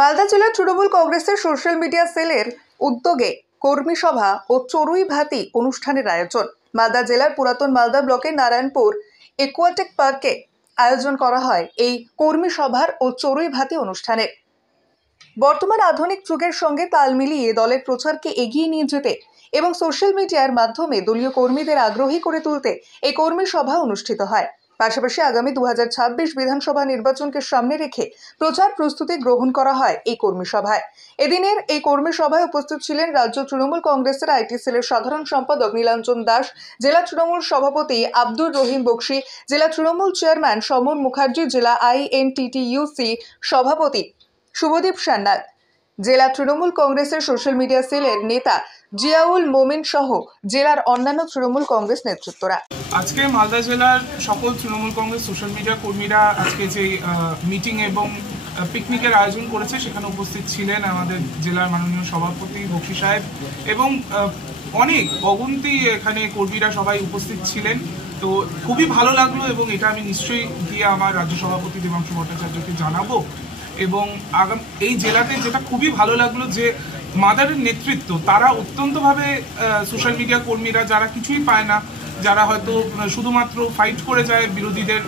মালদা জেলা তৃণমূল কংগ্রেসের social media সেলের উদ্যোগে কর্মী সভা ও চড়ুই ভাতি অনুষ্ঠানের আয়োজন। মালদা জেলার পুরাতন মালদা ব্লকের নারায়ণপুর একুয়াটিক পার্কে আয়োজন করা হয় এই কর্মী সভার ও চড়ুই ভাতি অনুষ্ঠানের। বর্তমান আধুনিক যুগের সঙ্গে তাল মিলিয়ে দলের প্রচারকে এগিয়ে নিয়ে যেতে এবং সোশ্যাল মিডিয়ার মাধ্যমে দলীয় কর্মীদের আগ্রহী করে তুলতে এই কর্মী সভা অনুষ্ঠিত হয়। পাশাপাশি আগামী 2026 বিধানসভা নির্বাচনকে সামনে রেখে প্রচার প্রস্তুতি গ্রহণ করা হয় এই কর্মী সভায়। এদিনের এই কর্মী সভায় উপস্থিত ছিলেন রাজ্য তৃণমূল কংগ্রেসের আইটি সেলের সাধারণ সম্পাদক নীলাঞ্জন দাস, জেলা তৃণমূল সভাপতি আব্দুর রহিম বক্সি, জেলা তৃণমূল চেয়ারম্যান সমর মুখার্জি, জেলা INTTUC সভাপতি শুভদীপ সান্যাল, জেলা তৃণমূল কংগ্রেসের সোশ্যাল মিডিয়া সেলের নেতা জিয়াউল মোমিন সহ জেলার অন্যান্য তৃণমূল কংগ্রেস নেতৃত্বরা। আজকে মালদা জেলার সকল তৃণমূল কংগ্রেস সোশ্যাল মিডিয়া কর্মীরা আজকে যে মিটিং এবং পিকনিকের আয়োজন করেছে সেখানে উপস্থিত ছিলেন আমাদের জেলার মাননীয় সভাপতি বক্সি সাহেব এবং অনেক অগুন্তি এখানে কর্মীরা সবাই উপস্থিত ছিলেন। তো খুবই ভালো লাগলো এবং এটা আমি নিশ্চয়ই গিয়ে আমার রাজ্য সভাপতি দেবাংশু ভট্টাচার্যকে জানাবো। এবং এই জেলাতে যেটা খুবই ভালো লাগলো যে মাদারের নেতৃত্ব, তারা অত্যন্তভাবে সোশ্যাল মিডিয়া কর্মীরা যারা কিছুই পায় না, যারা হয়তো শুধুমাত্র ফাইট করে যায় বিরোধীদের,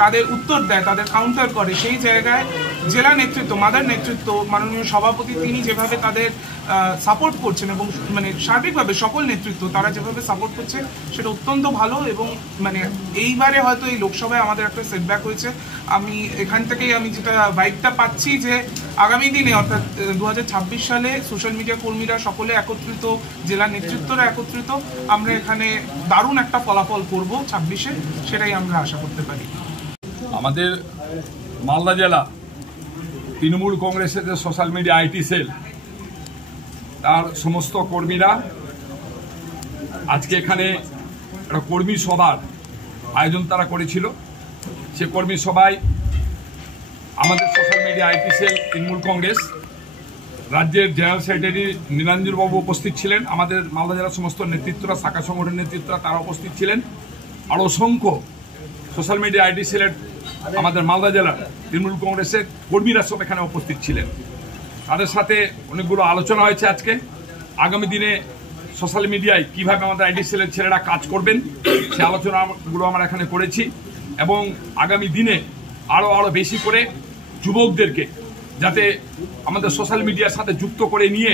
তাদের উত্তর দেয়, তাদের কাউন্টার করে, সেই জায়গায় জেলা নেতৃত্ব, মাদার নেতৃত্ব, মাননীয় সভাপতি তিনি যেভাবে তাদের সাপোর্ট করছেন এবং মানে সার্বিকভাবে সকল নেতৃত্ব তারা যেভাবে সাপোর্ট করছে সেটা অত্যন্ত ভালো। এবং মানে এইবারে হয়তো এই লোকসভায় আমাদের একটা সেটব্যাক হয়েছে। আমি এখান থেকেই আমি যেটা ভাইবটা পাচ্ছি যে আগামী দিনে অর্থাৎ 2026 সালে সোশ্যাল মিডিয়া কর্মীরা সকলে একত্রিত, জেলা নেতৃত্বরা একত্রিত, আমরা এখানে দারুণ একটা ফলাফল করব 26-এ, সেটাই আমরা আশা করতে পারি। আমাদের মালদা জেলা তৃণমূল কংগ্রেসের যে সোশ্যাল মিডিয়া আইটি সেল, তার সমস্ত কর্মীরা আজকে এখানে একটা কর্মী সভার আয়োজন তারা করেছিল। সে কর্মী সভায় আমাদের social media IT cell Trinamool Congress রাজ্যের জেনারেল সেক্রেটারি নীলাঞ্জনবাবু উপস্থিত ছিলেন, আমাদের মালদা জেলার সমস্ত নেতৃত্বরা, শাখা সংগঠনের নেতৃত্বরা তারা উপস্থিত ছিলেন, আর অসংখ্য সোশ্যাল মিডিয়া আইটি সেলের আমাদের মালদা জেলার তৃণমূল কংগ্রেসের কর্মীরা সব এখানে উপস্থিত ছিলেন। তাদের সাথে অনেকগুলো আলোচনা হয়েছে আজকে। আগামী দিনে সোশ্যাল মিডিয়ায় কিভাবে আমাদের আইটি সেলের ছেলেরা কাজ করবেন সেই আলোচনাগুলো আমরা এখানে করেছি এবং আগামী দিনে আরও বেশি করে যুবকদেরকে যাতে আমাদের সোশ্যাল মিডিয়ার সাথে যুক্ত করে নিয়ে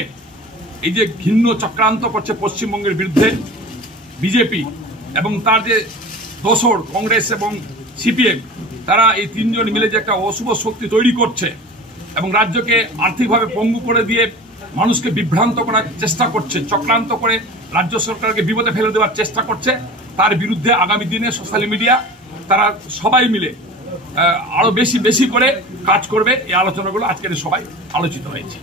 এই যে ঘৃণ্য চক্রান্ত করছে পশ্চিমবঙ্গের বিরুদ্ধে বিজেপি এবং তার যে দোসর কংগ্রেস এবং সিপিএম, তারা এই তিনজন মিলে যে একটা অশুভ শক্তি তৈরি করছে এবং রাজ্যকে আর্থিকভাবে পঙ্গু করে দিয়ে মানুষকে বিভ্রান্ত করার চেষ্টা করছে, চক্রান্ত করে রাজ্য সরকারকে বিপদে ফেলে দেওয়ার চেষ্টা করছে, তার বিরুদ্ধে আগামী দিনে সোশ্যাল মিডিয়া তারা সবাই মিলে আরো বেশি করে কাজ করবে। এই আলোচনাগুলো আজকের সবাই আলোচিত হয়েছে।